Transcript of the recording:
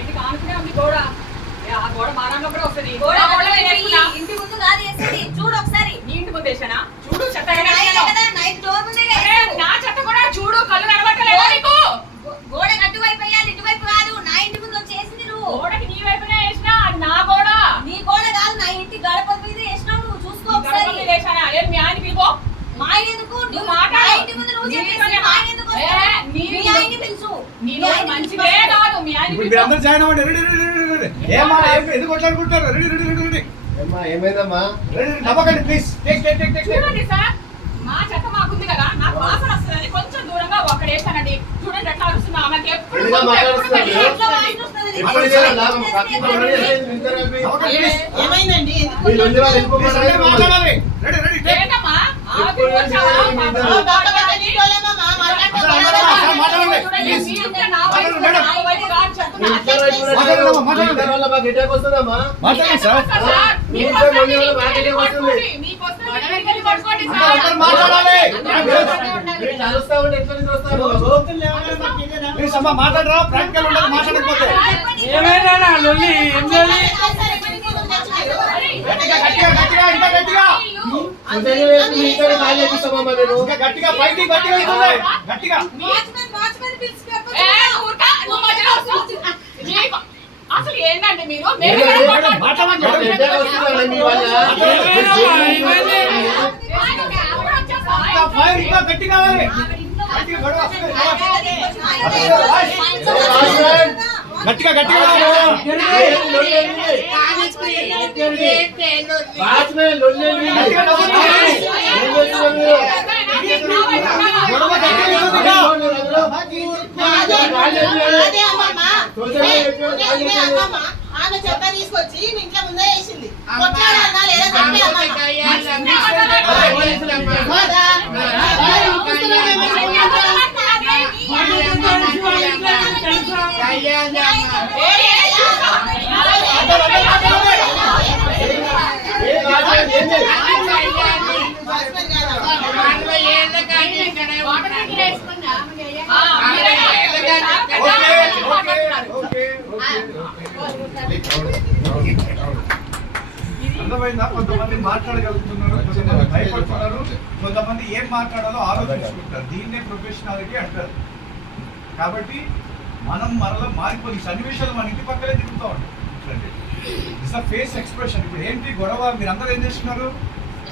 ఇంటికి ఆనుకునే ఉంది గోడ. ఆ గోడ మా దాంట్లో కూడా వస్తుంది. ఇంటి ముందు కాదు వేసేది. చూడు ఒకసారి. నీ ఇంటి ముందు వేసానా? చూడు చెత్త నైట్ డోర్ ముందే నా చెత్త కూడా చూడు. కళ్ళు కనబట్టలేదా నీకు? గోడ అటువైపు వేయాలి, ఇటువైపు కాదు. నా ఇంటి ముందు వచ్చేసింది నువ్వు. గోడకి నీ వైపునే వేసినా, అది నా గోడ. నీ గోడ కాదు, నా ఇంటి గడప మీద వేసినావు. నువ్వు చూసుకో ఒకసారి. వేసానా? ఏం మీ ఆయన పిలుపో. మా ఆయన ఎందుకు? నువ్వు మాట్లాడు. ఇంటి ముందు నువ్వు చెప్పేసి మా ఆయన ఎందుకు? మీ ఆయన్ని పిలుచు. నీలో మంచిదే కాదు. మీ ఆయన ఇప్పుడు మీరందరూ జాయిన్ అవ్వండి. Ready ready ready ready. ఏమా ఎందుకు కొట్లాడుకుంటారు? Ready ready ready ready. ఏమైందమ్మా? రెడీ నమ్మకండి please. Take take take take. చూడండి సార్, మా చెత్త మాకుంది కదా, నాకు వాసన వస్తుందని కొంచెం దూరంగా ఒక్కడేసానండి. చూడండి ఎట్లా అరుస్తున్నా. ఆమెకి ఎప్పుడు ఇంట్లో వాసన వస్తుంది. ఏమైందండి? మాట్లాడాలి. Ready ready take. ఏంటమ్మా? ఆవిడ వచ్చావా? మాట్లాడండి సార్. మాట్లాడాలి. ప్లీజ్ అమ్మా మాట్లాడరా. ప్రాక్టికల్ ఉండదు మాట్లాడకపోతే. ఏమైనా లొల్లి ఏం లొల్లి? గట్టిగా గట్టిగా గట్టిగా ఇంకా గట్టిగా ఇంకా గట్టిగా ఫైటింగ్ గట్టిగా అవుతుంది. గట్టిగా అసలు ఏంటంటే మీరు ఫైర్ ఇంకా గట్టి కావాలి. గట్టిగా గొడవ వస్తుంది. గట్టిగా గట్టిగా ఆమె చెత్త తీసుకొచ్చి మీ ఇంట్లో ముందే వేసింది. అర్థమైందా? కొంతమంది మాట్లాడగలుగుతున్నారు, కొంతమంది భయపడుతున్నారు, కొంతమంది ఏం మాట్లాడాలో ఆలోచించుకుంటారు. దీన్నే ప్రొఫెషనాలిటీ అంటారు. కాబట్టి మనం మరలా మారిపోయి సన్నివేశాలు మన ఇంటి పక్కనే తిరుగుతూ ఉంటాం. Face expression. ఇప్పుడు ఏంటి గొడవ? మీరు అందరూ ఏం చేస్తున్నారు?